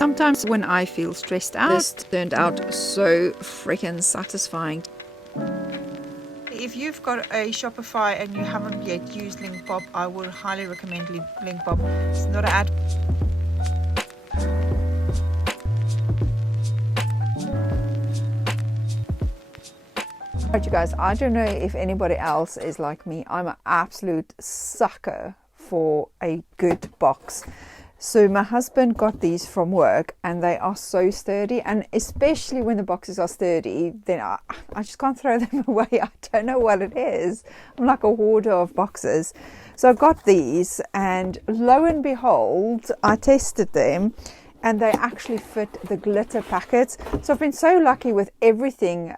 Sometimes when I feel stressed out, this turned out so freaking satisfying. If you've got a Shopify and you haven't yet used Link Pop, I would highly recommend Link Pop. It's not an ad. Right, you guys, I don't know if anybody else is like me. I'm an absolute sucker for a good box. So my husband got these from work and they are so sturdy, and especially when the boxes are sturdy, then I just can't throw them away. I don't know what it is. I'm like a hoarder of boxes. So I got these, and lo and behold, I tested them and they actually fit the glitter packets. So I've been so lucky with everything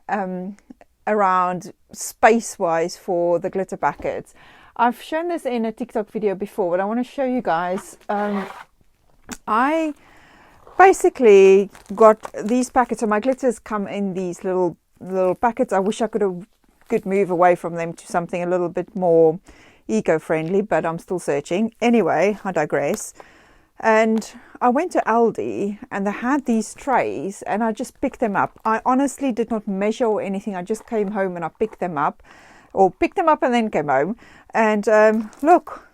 around space-wise for the glitter packets. I've shown this in a TikTok video before, but I want to show you guys. I basically got these packets, so my glitters come in these little packets. I wish I could move away from them to something a little bit more eco-friendly, but I'm still searching. Anyway, I digress. And I went to Aldi and they had these trays and I just picked them up. I honestly did not measure or anything. I just came home and I picked them up and then came home. And look,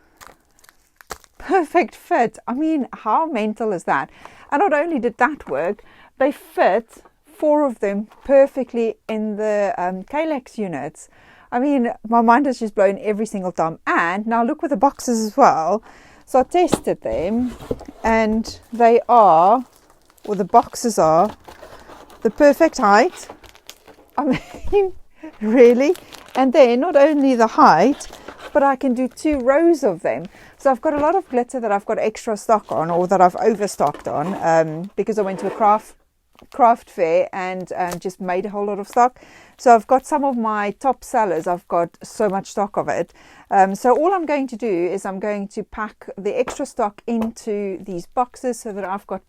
perfect fit. I mean, how mental is that? And not only did that work, they fit 4 of them perfectly in the Acrylic units. I mean, my mind is just blown every single time. And now look with the boxes as well. So I tested them and they are, or the boxes are, the perfect height. I mean, really? And then not only the height, but I can do 2 rows of them. So I've got a lot of glitter that I've got extra stock on, or that I've overstocked on, because I went to a craft fair and just made a whole lot of stock. So I've got some of my top sellers. I've got so much stock of it. So all I'm going to do is I'm going to pack the extra stock into these boxes so that I've got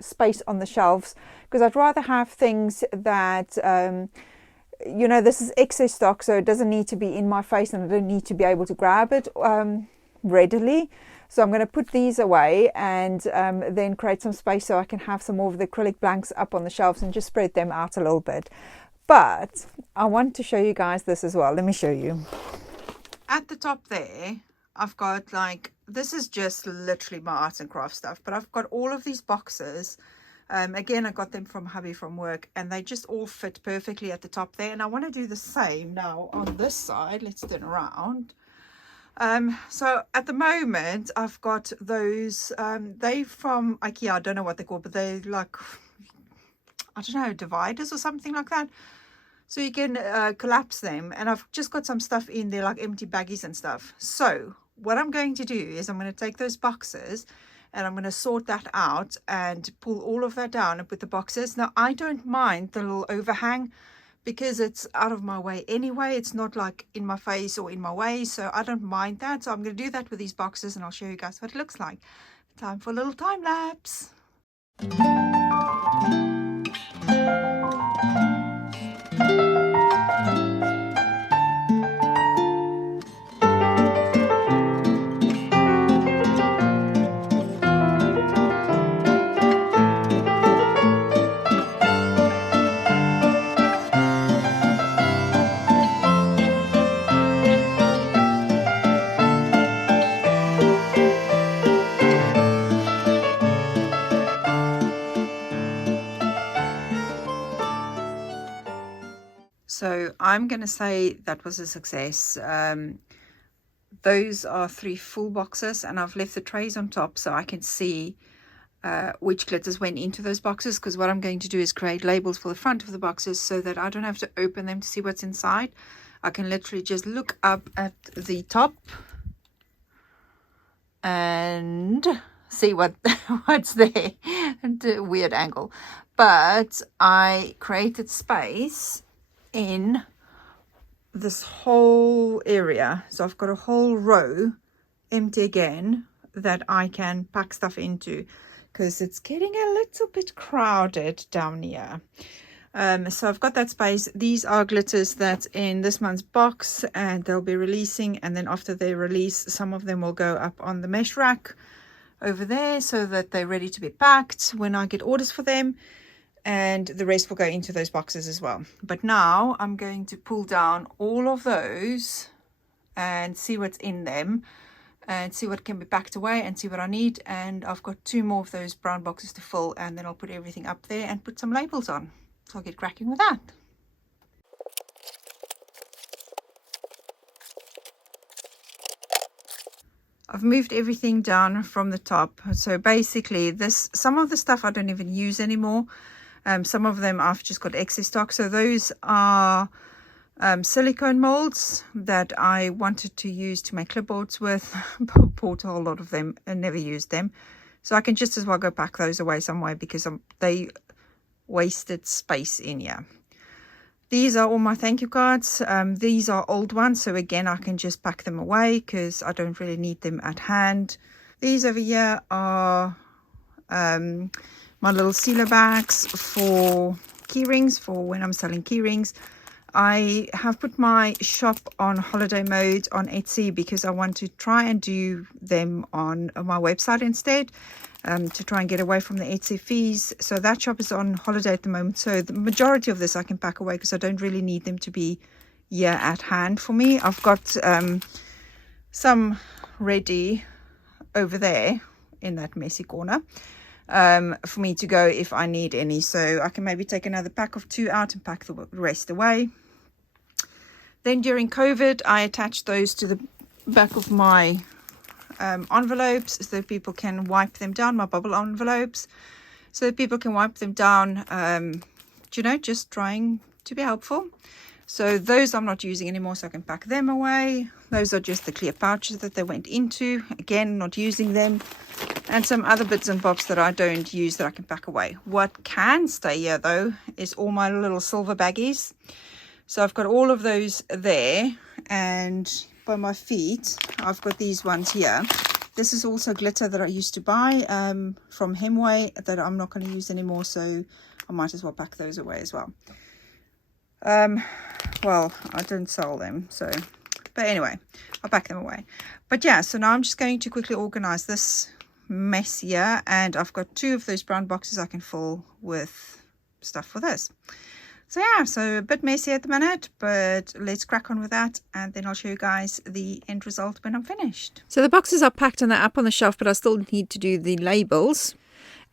space on the shelves, because I'd rather have things that this is excess stock, so it doesn't need to be in my face and I don't need to be able to grab it readily. So I'm going to put these away and then create some space so I can have some more of the acrylic blanks up on the shelves and just spread them out a little bit. But I want to show you guys this as well. Let me show you. At the top there, I've got this is just literally my arts and crafts stuff, but I've got all of these boxes. Again, I got them from hubby from work and they just all fit perfectly at the top there. And I want to do the same now on this side. Let's turn around. So at the moment I've got those, they from IKEA, I don't know what they're called, but they're like, I don't know, dividers or something like that. So you can collapse them, and I've just got some stuff in there like empty baggies and stuff. So what I'm going to do is I'm going to take those boxes and I'm going to sort that out and pull all of that down and put the boxes. Now I don't mind the little overhang, because it's out of my way anyway. It's not like in my face or in my way, so I don't mind that. So I'm going to do that with these boxes and I'll show you guys what it looks like. Time for a little time lapse. So I'm going to say that was a success. Those are 3 full boxes and I've left the trays on top so I can see which glitters went into those boxes, because what I'm going to do is create labels for the front of the boxes so that I don't have to open them to see what's inside. I can literally just look up at the top and see what's there. At a weird angle. But I created space in this whole area, so I've got a whole row empty again that I can pack stuff into, because it's getting a little bit crowded down here. So I've got that space. These are glitters that's in this month's box and they'll be releasing, and then after they release, some of them will go up on the mesh rack over there so that they're ready to be packed when I get orders for them, and the rest will go into those boxes as well. But now I'm going to pull down all of those and see what's in them and see what can be packed away and see what I need. And I've got 2 more of those brown boxes to fill, and then I'll put everything up there and put some labels on. So I'll get cracking with that. I've moved everything down from the top. So basically some of the stuff I don't even use anymore. Some of them I've just got excess stock. So those are silicone molds that I wanted to use to make clipboards with. Bought a whole lot of them and never used them. So I can just as well go pack those away somewhere because they wasted space in here. These are all my thank you cards. These are old ones, so again I can just pack them away because I don't really need them at hand. These over here are my little sealer bags for key rings, for when I'm selling key rings. I have put my shop on holiday mode on Etsy because I want to try and do them on my website instead, to try and get away from the Etsy fees. So that shop is on holiday at the moment. So the majority of this I can pack away because I don't really need them to be here at hand for me. I've got some ready over there in that messy corner for me to go if I need any. So I can maybe take another pack of 2 out and pack the rest away. Then during COVID, I attached those to the back of my envelopes so that people can wipe them down, my bubble envelopes, so that people can wipe them down, just trying to be helpful. So those I'm not using anymore, so I can pack them away. Those are just the clear pouches that they went into, again not using them, and some other bits and bobs that I don't use that I can pack away. What can stay here though is all my little silver baggies. So I've got all of those there, and by my feet I've got these ones here. This is also glitter that I used to buy from Hemway that I'm not going to use anymore, so I might as well pack those away as well. Well, I don't sell them, so, but anyway, I'll pack them away. But yeah, so now I'm just going to quickly organize this mess here, and I've got 2 of those brown boxes I can fill with stuff for this. So yeah, so a bit messy at the minute, but let's crack on with that, and then I'll show you guys the end result when I'm finished. So the boxes are packed and they're up on the shelf, but I still need to do the labels.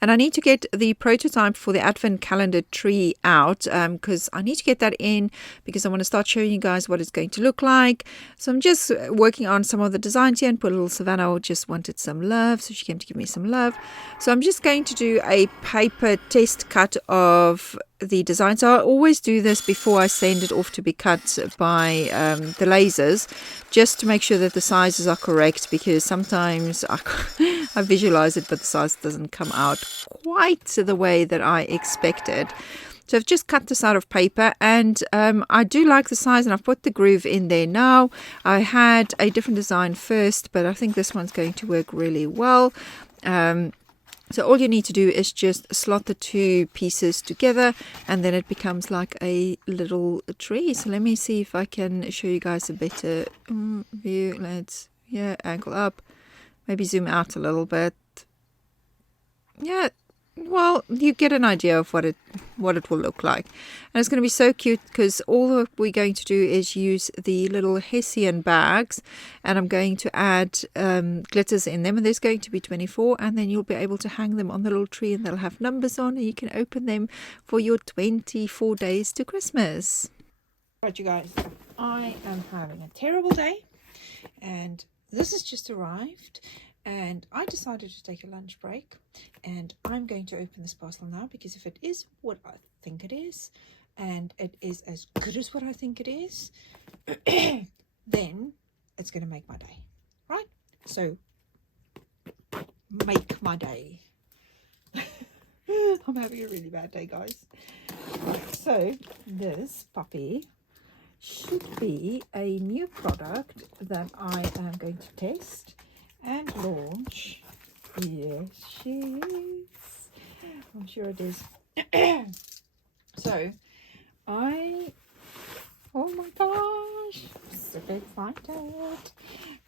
And I need to get the prototype for the advent calendar tree out because I need to get that in because I want to start showing you guys what it's going to look like. So I'm just working on some of the designs here, and poor little Savannah just wanted some love, so she came to give me some love. So I'm just going to do a paper test cut of the design. So I always do this before I send it off to be cut by the lasers, just to make sure that the sizes are correct, because sometimes I visualize it but the size doesn't come out quite the way that I expected. So I've just cut this out of paper, and I do like the size, and I've put the groove in there now. I had a different design first, but I think this one's going to work really well. So all you need to do is just slot the 2 pieces together, and then it becomes like a little tree. So let me see if I can show you guys a better view. Let's, angle up, maybe zoom out a little bit. Yeah, well, you get an idea of what it will look like. And it's going to be so cute because all that we're going to do is use the little Hessian bags, and I'm going to add glitters in them, and there's going to be 24, and then you'll be able to hang them on the little tree, and they'll have numbers on, and you can open them for your 24 days to Christmas. Right, you guys, I am having a terrible day, and this has just arrived. And I decided to take a lunch break, and I'm going to open this parcel now, because if it is what I think it is, and it is as good as what I think it is, then it's going to make my day, right? So make my day. I'm having a really bad day, guys. So this puppy should be a new product that I am going to test and launch. Yes, she is. I'm sure it is. So oh my gosh, I'm so excited.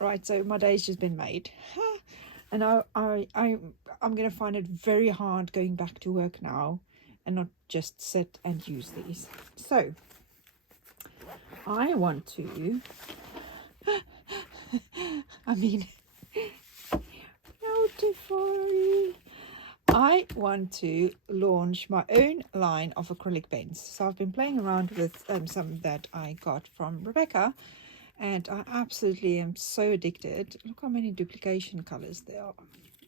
Right, so my day's just been made. And I'm going to find it very hard going back to work now and not just sit and use these. So I want to, I mean, beautiful. I want to launch my own line of acrylic pens. So I've been playing around with some that I got from Rebecca, and I absolutely am so addicted. Look how many duplication colors there are.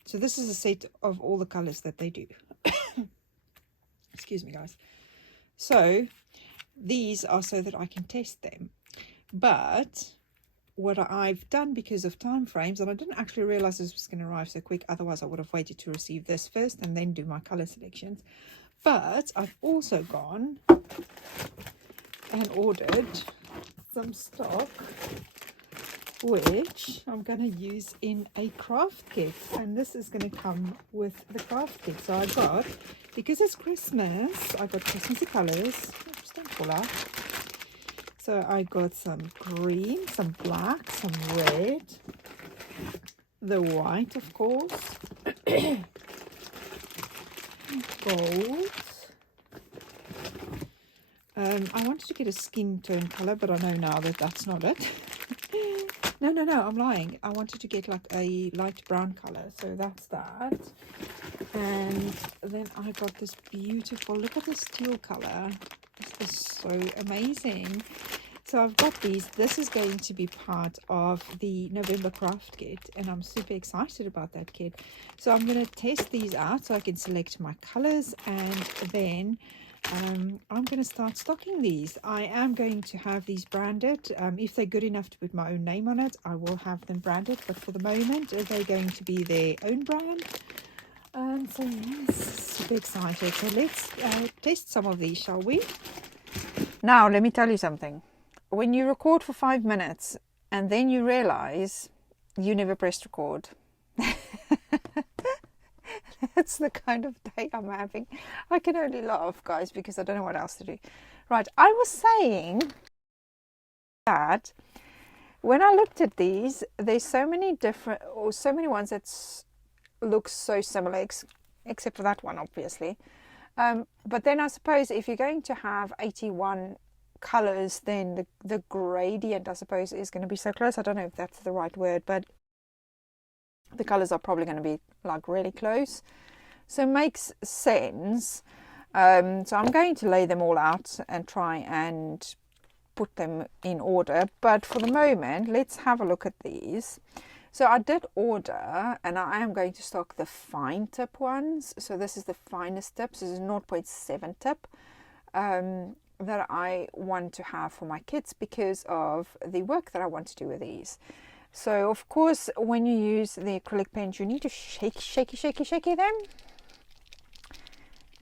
So this is a set of all the colors that they do. Excuse me, guys. So these are so that I can test them. But what I've done, because of time frames, and I didn't actually realize this was going to arrive so quick, otherwise I would have waited to receive this first and then do my color selections. But I've also gone and ordered some stock which I'm going to use in a craft kit, and this is going to come with the craft kit. So I got, because it's Christmas, I got Christmassy colors. Oops, don't fall out. So I got some green, some black, some red, the white, of course, gold. I wanted to get a skin tone color, but I know now that that's not it. No, I'm lying. I wanted to get like a light brown color, so that's that. And then I got this beautiful, look at this teal color. This is so amazing. So I've got these. This is going to be part of the November craft kit, and I'm super excited about that kit. So I'm going to test these out so I can select my colors, and then I'm going to start stocking these. I am going to have these branded. If they're good enough to put my own name on it, I will have them branded, but for the moment they're going to be their own brand. So yes, super excited. So let's test some of these, shall we? Now let me tell you something. When you record for 5 minutes and then you realize you never pressed record, that's the kind of day I'm having. I can only laugh, guys, because I don't know what else to do. Right, I was saying that when I looked at these, there's so many different, or so many ones that look so similar, except for that one, obviously. But then I suppose if you're going to have 81 colors, then the gradient, I suppose, is going to be so close. I don't know if that's the right word, but the colors are probably going to be like really close, so it makes sense. So I'm going to lay them all out and try and put them in order, but for the moment let's have a look at these. So I did order, and I am going to stock the fine tip ones. So this is the finest tip. So this is 0.7 tip that I want to have for my kids because of the work that I want to do with these. So of course, when you use the acrylic pens, you need to shaky them,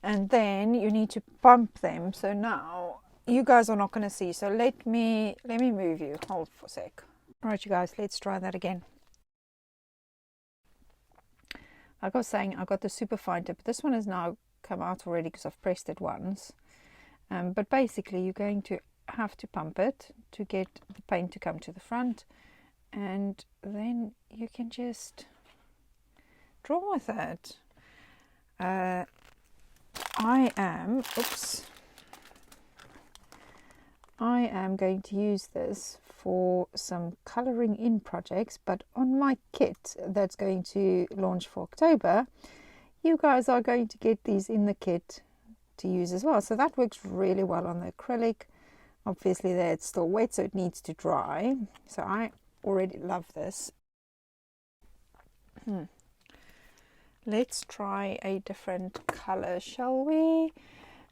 and then you need to pump them. So now you guys are not going to see. So let me move you. Hold for a sec. All right, you guys, let's try that again. Like I was saying, I got the super fine tip. This one has now come out already because I've pressed it once. But basically, you're going to have to pump it to get the paint to come to the front. And then you can just draw with it. I am going to use this for some colouring in projects, but on my kit that's going to launch for October, you guys are going to get these in the kit to use as well. So that works really well on the acrylic. Obviously there it's still wet, so it needs to dry. So I already love this. Let's try a different color, shall we?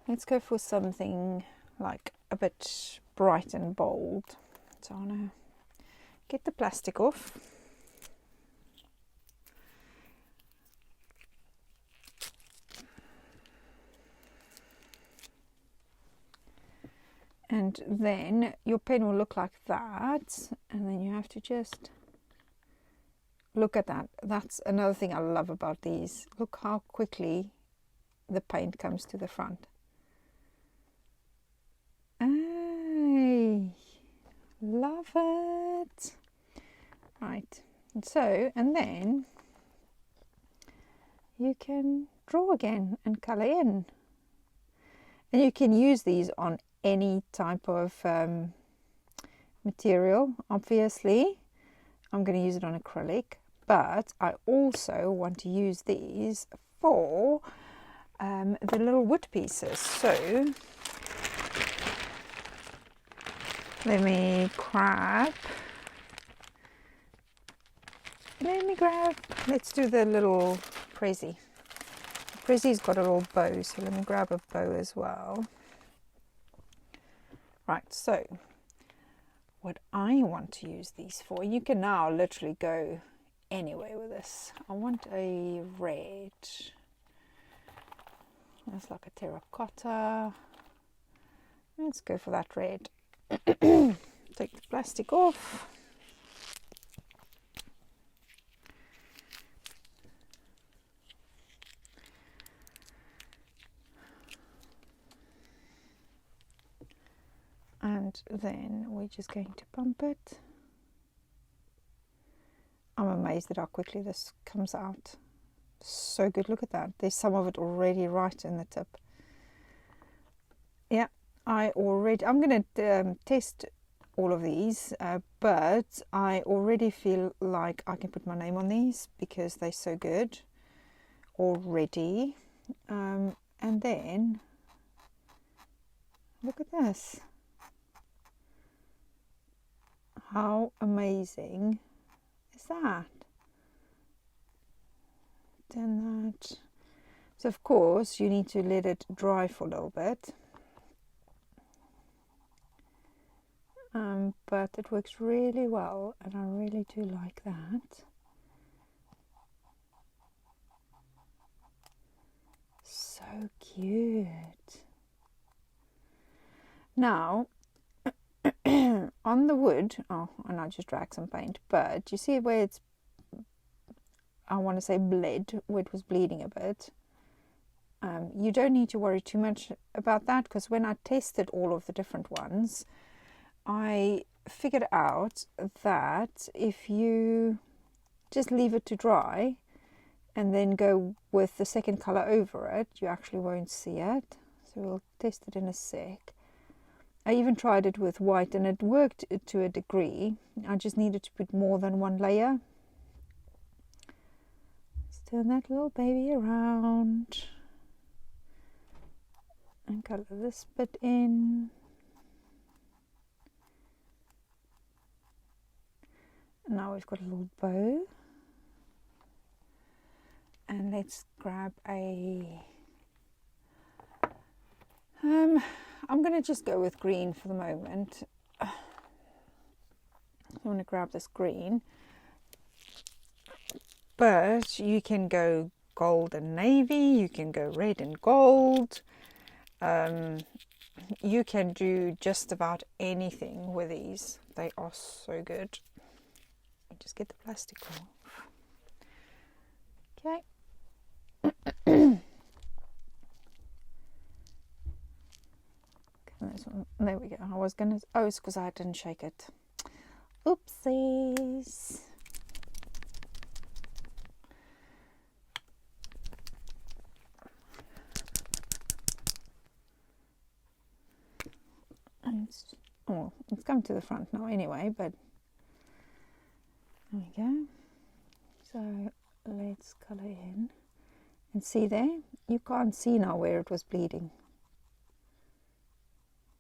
Let's go for something like a bit bright and bold. So I'm gonna get the plastic off. And then your pen will look like that, and then you have to just look at that. That's another thing I love about these. Look how quickly the paint comes to the front. I love it. Right, so, and then you can draw again and colour in. And you can use these on any type of material. Obviously, I'm going to use it on acrylic, but I also want to use these for the little wood pieces. So let me grab, let's do the little Prezi. Prezi's got a little bow, so let me grab a bow as well. Right, so what I want to use these for, you can now literally go anywhere with this. I want a red. It's like a terracotta. Let's go for that red. Take the plastic off. And then we're just going to pump it. I'm amazed at how quickly this comes out. So good, look at that. There's some of it already right in the tip. Yeah, I'm going to test all of these, but I already feel like I can put my name on these because they're so good already. And then, look at this. How amazing is that? Then that. So of course you need to let it dry for a little bit. But it works really well and I really do like that. So cute. Now on the wood, and I just drag some paint, but you see where it's, I want to say bled, where it was bleeding a bit. You don't need to worry too much about that because when I tested all of the different ones, I figured out that if you just leave it to dry and then go with the second colour over it, you actually won't see it. So we'll test it in a sec. I even tried it with white and it worked to a degree. I just needed to put more than one layer. Let's turn that little baby around and colour this bit in. And now we've got a little bow. And let's grab a... I'm going to just go with green for the moment. I want to grab this green. But you can go gold and navy. You can go red and gold. You can do just about anything with these. They are so good. Just get the plastic off. Okay. This one. There we go. I was gonna. Oh, it's because I didn't shake it. Oopsies. It's come to the front now anyway, but there we go. So let's colour in and see there. You can't see now where it was bleeding.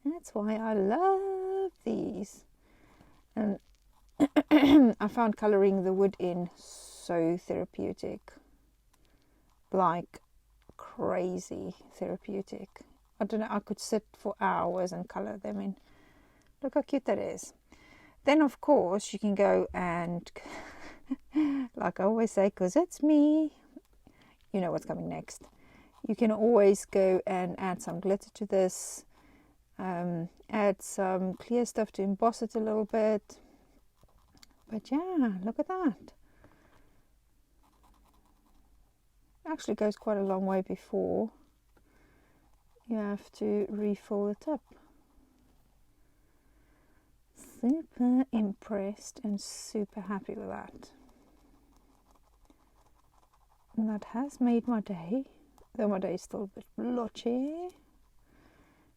That's why I love these. And I found colouring the wood in so therapeutic. Like crazy therapeutic. I don't know, I could sit for hours and colour them in. Look how cute that is. Then of course you can go and, like I always say, because it's me, you know what's coming next. You can always go and add some glitter to this. Add some clear stuff to emboss it a little bit. But yeah, look at that. It actually goes quite a long way before you have to refill the tip. Super impressed and super happy with that. And that has made my day, though my day is still a bit blotchy.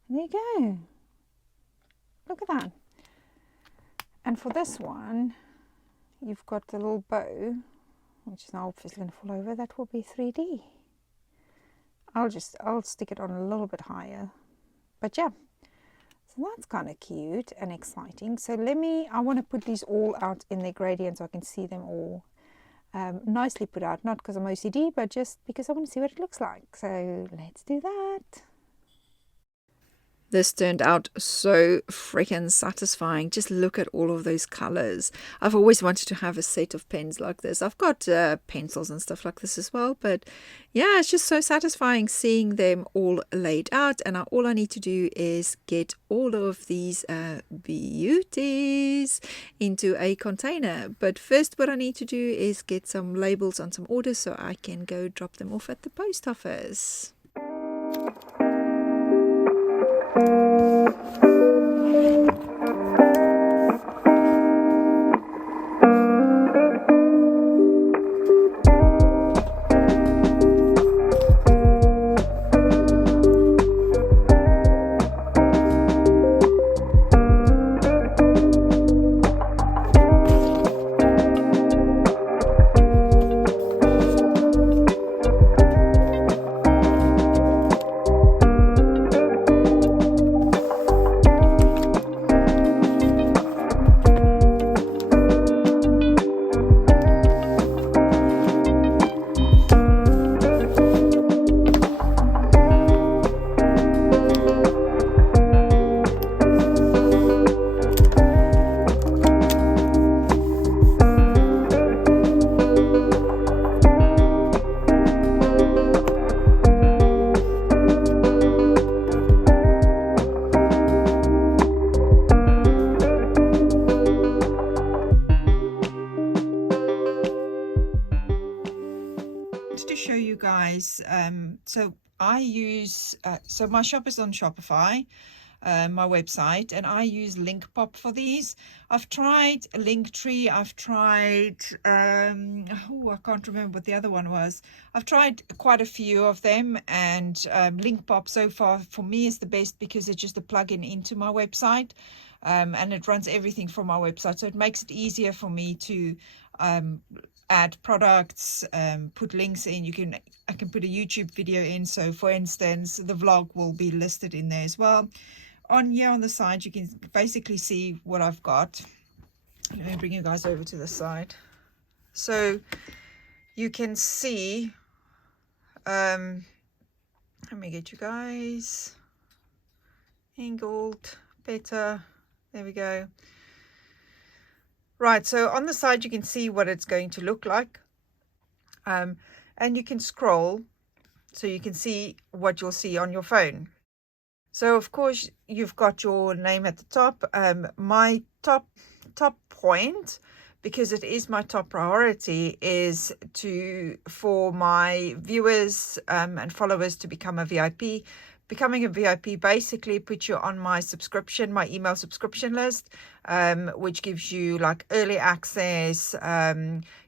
There you go. Look at that. And for this one, you've got the little bow, which is now obviously going to fall over. That will be 3D. I'll stick it on a little bit higher. But yeah, so that's kind of cute and exciting. So I want to put these all out in their gradient so I can see them all nicely put out. Not because I'm OCD, but just because I want to see what it looks like. So let's do that. This turned out so freaking satisfying. Just look at all of those colors. I've always wanted to have a set of pens like this. I've got pencils and stuff like this as well. But yeah, it's just so satisfying seeing them all laid out. And all I need to do is get all of these beauties into a container. But first what I need to do is get some labels on some orders so I can go drop them off at the post office. So I use so my shop is on Shopify, my website, and I use Linkpop for these. I've tried Linktree, I've tried I can't remember what the other one was. I've tried quite a few of them, and Linkpop so far for me is the best because it's just a plugin into my website, and it runs everything from my website, so it makes it easier for me to add products, put links in. I can put a YouTube video in, so for instance the vlog will be listed in there as well. On here on the side you can basically see what I've got. Let me bring you guys over to the side so you can see. Let me get you guys angled better. There we go. Right, so on the side you can see what it's going to look like, and you can scroll so you can see what you'll see on your phone. So of course you've got your name at the top. My top point, because it is my top priority, is for my viewers and followers to become a VIP. Becoming a VIP basically puts you on my subscription, my email subscription list, which gives you like early access.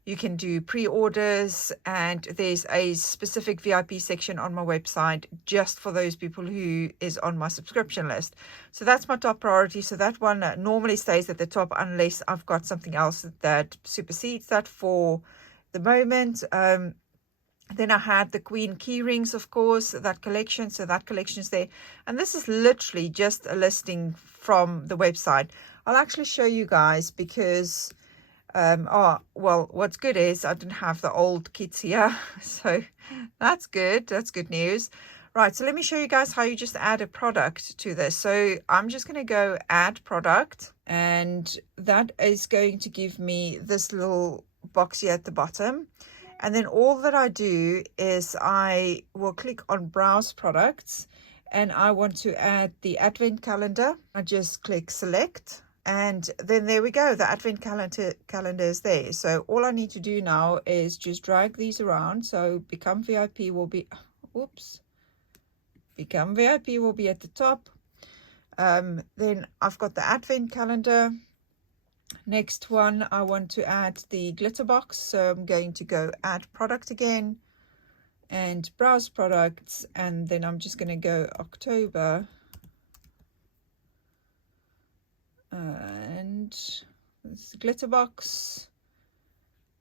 You can do pre-orders, and there's a specific VIP section on my website just for those people who is on my subscription list. So that's my top priority. So that one normally stays at the top unless I've got something else that supersedes that for the moment. Then I had the Queen key rings, of course, that collection. So that collection is there. And this is literally just a listing from the website. I'll actually show you guys because, what's good is I didn't have the old kits here. So that's good. That's good news. Right, so let me show you guys how you just add a product to this. So I'm just going to go add product, and that is going to give me this little box here at the bottom. And then all that I do is I will click on browse products, and I want to add the advent calendar. I just click select, and then there we go. The advent calendar is there. So all I need to do now is just drag these around. So become VIP will be, become VIP will be at the top. Then I've got the advent calendar. Next one, I want to add the glitter box, so I'm going to go add product again, and browse products, and then I'm just going to go October, and it's the glitter box,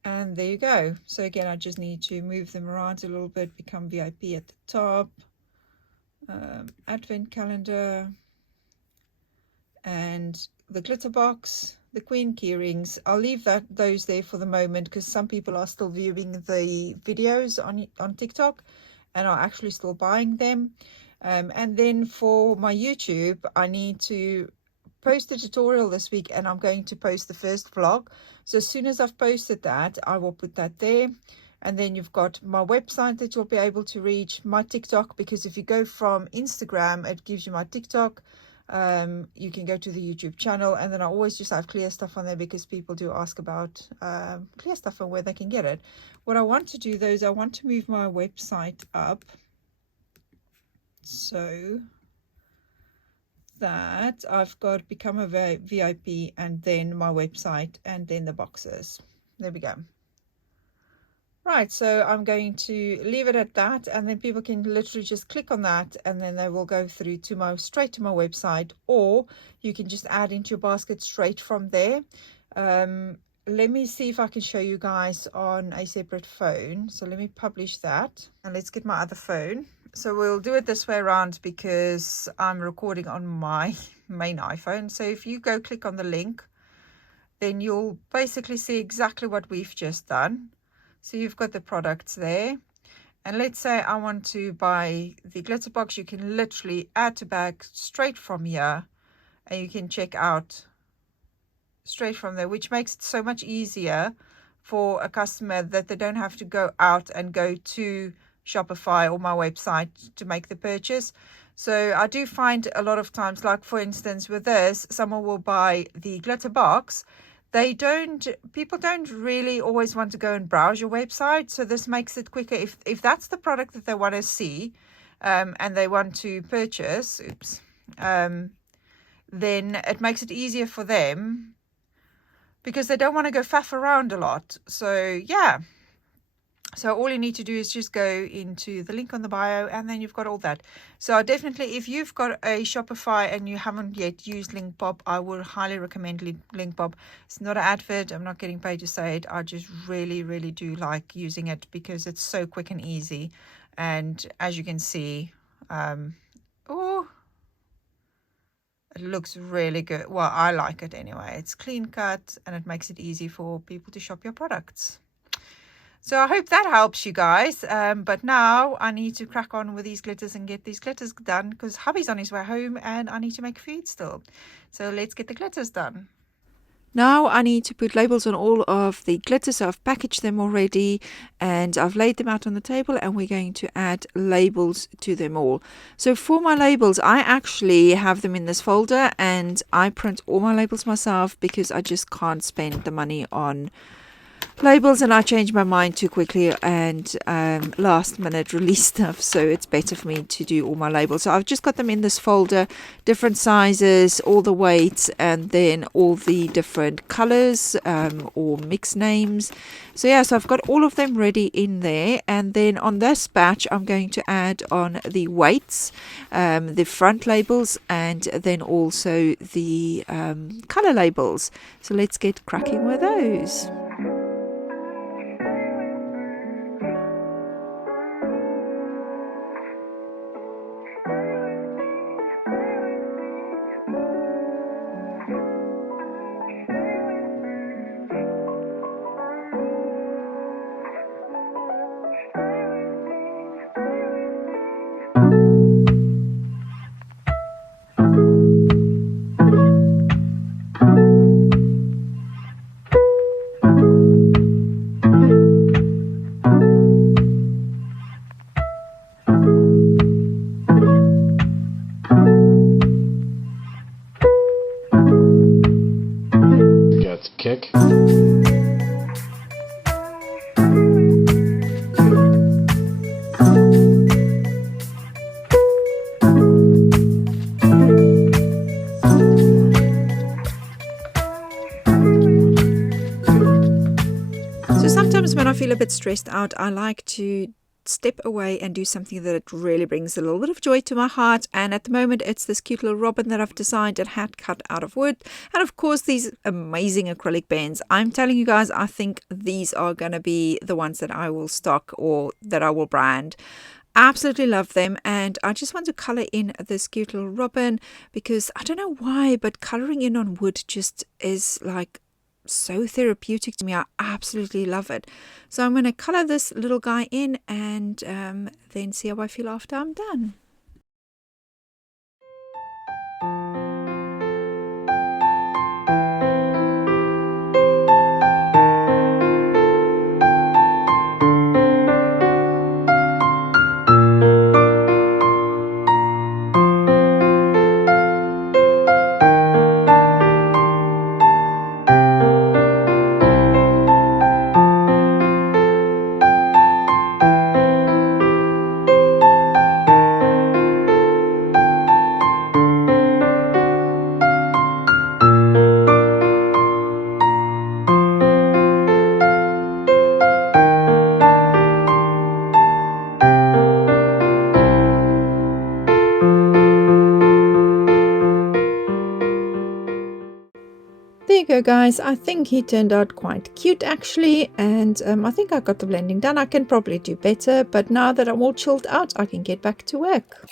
and there you go. So again, I just need to move them around a little bit, become VIP at the top, advent calendar, and the glitter box, the queen key rings. I'll leave those there for the moment because some people are still viewing the videos on TikTok and are actually still buying them. And then for my YouTube, I need to post a tutorial this week, and I'm going to post the first vlog. So as soon as I've posted that, I will put that there. And then you've got my website that you'll be able to reach, my TikTok, because if you go from Instagram, it gives you my TikTok. You can go to the YouTube channel, and then I always just have clear stuff on there because people do ask about clear stuff and where they can get it. What I want to do though is I want to move my website up so that I've got become a VIP, and then my website, and then the boxes. There we go. Right, so I'm going to leave it at that, and then people can literally just click on that, and then they will go through to straight to my website, or you can just add into your basket straight from there. Let me see if I can show you guys on a separate phone. So let me publish that, and let's get my other phone. So we'll do it this way around because I'm recording on my main iPhone. So if you go click on the link, then you'll basically see exactly what we've just done. So you've got the products there. And let's say I want to buy the glitter box. You can literally add to bag straight from here, and you can check out straight from there, which makes it so much easier for a customer that they don't have to go out and go to Shopify or my website to make the purchase. So I do find a lot of times, like for instance with this, someone will buy the glitter box. People don't really always want to go and browse your website. So this makes it quicker. If that's the product that they want to see, and they want to purchase, then it makes it easier for them because they don't want to go faff around a lot. So yeah. So all you need to do is just go into the link on the bio, and then you've got all that. So definitely, if you've got a Shopify and you haven't yet used Linkpop, I would highly recommend Linkpop. It's not an advert. I'm not getting paid to say it. I just really, really do like using it because it's so quick and easy. And as you can see, it looks really good. Well, I like it anyway. It's clean cut, and it makes it easy for people to shop your products. So I hope that helps you guys. But now I need to crack on with these glitters and get these glitters done because hubby's on his way home and I need to make food still. So let's get the glitters done. Now I need to put labels on all of the glitters. So I've packaged them already and I've laid them out on the table, and we're going to add labels to them all. So for my labels, I actually have them in this folder, and I print all my labels myself because I just can't spend the money on labels, and I change my mind too quickly and last minute release stuff, so it's better for me to do all my labels. So I've just got them in this folder, different sizes, all the weights, and then all the different colors or mixed names. So yeah, so I've got all of them ready in there, and then on this batch I'm going to add on the weights, the front labels, and then also the color labels. So let's get cracking with those. Kick. So sometimes when I feel a bit stressed out, I like to step away and do something that it really brings a little bit of joy to my heart. And at the moment, it's this cute little robin that I've designed and had cut out of wood. And of course, these amazing acrylic pens. I'm telling you guys, I think these are going to be the ones that I will stock or that I will brand. Absolutely love them, and I just want to color in this cute little robin because I don't know why, but coloring in on wood just is like so therapeutic to me. I absolutely love it. So I'm going to color this little guy in and then see how I feel after I'm done. There you go, guys. I think he turned out quite cute actually, and I think I got the blending done. I can probably do better, but now that I'm all chilled out, I can get back to work.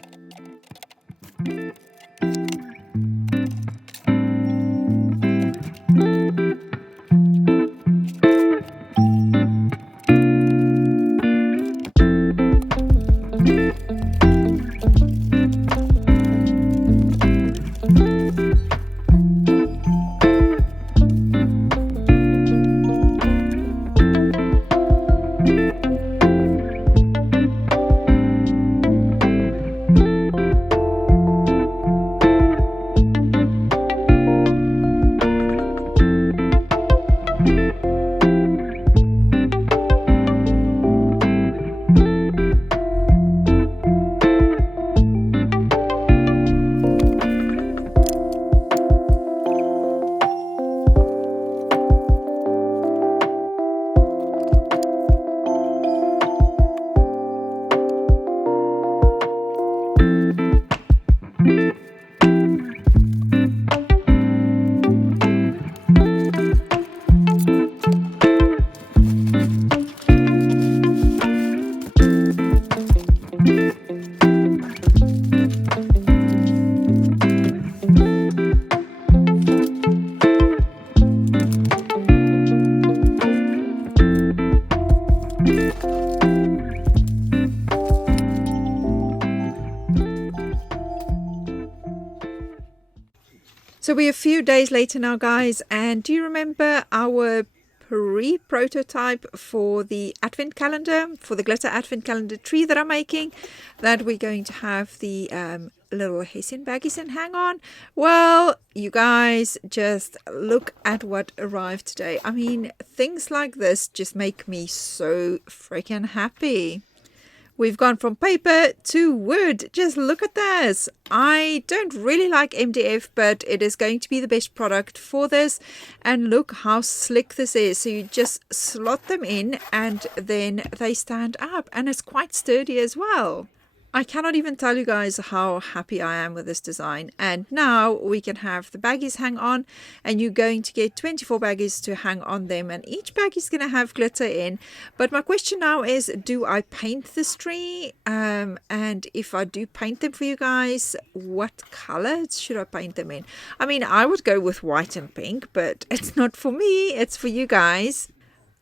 So we're a few days later now, guys, and do you remember our pre-prototype for the advent calendar, for the glitter advent calendar tree that I'm making, that we're going to have the little Hessian baggies and hang on? Well, you guys, just look at what arrived today. I mean, things like this just make me so freaking happy. We've gone from paper to wood. Just look at this. I don't really like MDF, but it is going to be the best product for this. And look how slick this is. So you just slot them in and then they stand up. And it's quite sturdy as well. I cannot even tell you guys how happy I am with this design. And now we can have the baggies hang on, and you're going to get 24 baggies to hang on them, and each baggie is going to have glitter in. But my question now is, do I paint this tree? And if I do paint them for you guys, what colors should I paint them in? I mean, I would go with white and pink, but it's not for me, it's for you guys.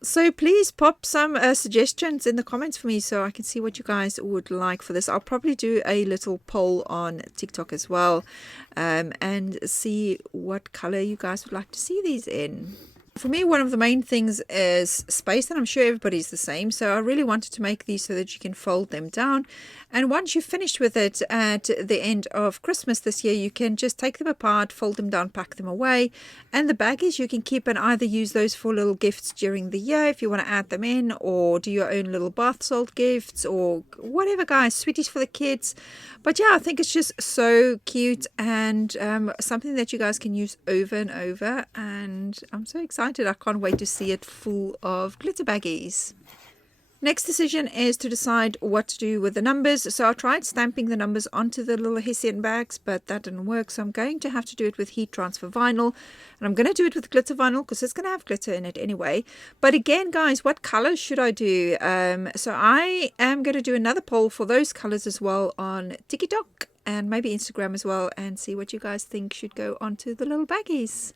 So please pop some suggestions in the comments for me so I can see what you guys would like for this. I'll probably do a little poll on TikTok as well, and see what color you guys would like to see these in. For me, one of the main things is space, and I'm sure everybody's the same. So I really wanted to make these so that you can fold them down. And once you've finished with it at the end of Christmas this year, you can just take them apart, fold them down, pack them away. And the baggies you can keep and either use those for little gifts during the year if you want to add them in, or do your own little bath salt gifts or whatever, guys, sweeties for the kids. But yeah, I think it's just so cute and something that you guys can use over and over. And I'm so excited. I can't wait to see it full of glitter baggies. Next decision is to decide what to do with the numbers. So I tried stamping the numbers onto the little Hessian bags, but that didn't work. So I'm going to have to do it with heat transfer vinyl. And I'm going to do it with glitter vinyl because it's going to have glitter in it anyway. But again, guys, what colors should I do? So I am going to do another poll for those colors as well on TikTok and maybe Instagram as well, and see what you guys think should go onto the little baggies.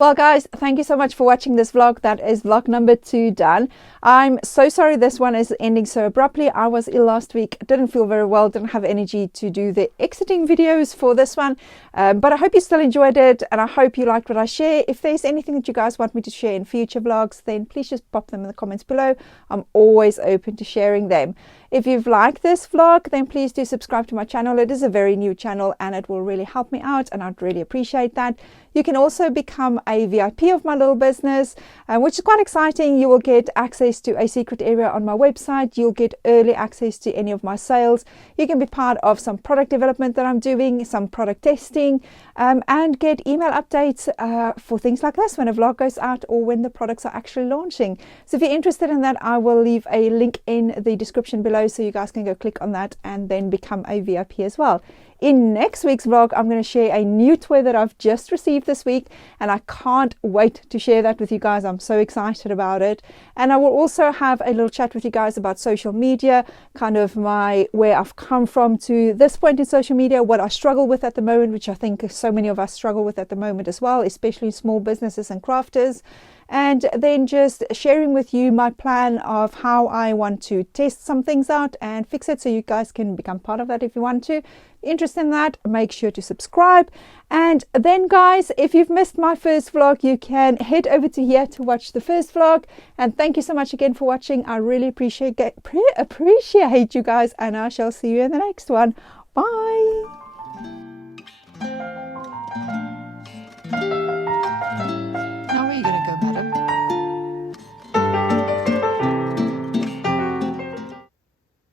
Well, guys, thank you so much for watching this vlog. That is vlog number 2 done. I'm so sorry this one is ending so abruptly. I was ill last week, didn't feel very well, didn't have energy to do the exiting videos for this one. But I hope you still enjoyed it, and I hope you liked what I share. If there's anything that you guys want me to share in future vlogs, then please just pop them in the comments below. I'm always open to sharing them. If you've liked this vlog, then please do subscribe to my channel. It is a very new channel and it will really help me out, and I'd really appreciate that. You can also become a VIP of my little business, which is quite exciting. You will get access to a secret area on my website. You'll get early access to any of my sales. You can be part of some product development that I'm doing, some product testing, and get email updates for things like this when a vlog goes out or when the products are actually launching. So if you're interested in that, I will leave a link in the description below so you guys can go click on that and then become a VIP as well. In next week's vlog, I'm going to share a new toy that I've just received this week, and I can't wait to share that with you guys. I'm so excited about it. And I will also have a little chat with you guys about social media, kind of where I've come from to this point in social media, what I struggle with at the moment, which I think so many of us struggle with at the moment as well, especially small businesses and crafters. And then just sharing with you my plan of how I want to test some things out and fix it, so you guys can become part of that if you want to. Interested in that, make sure to subscribe. And then, guys, if you've missed my first vlog, you can head over to here to watch the first vlog. And thank you so much again for watching. I really appreciate you guys, and I shall see you in the next one.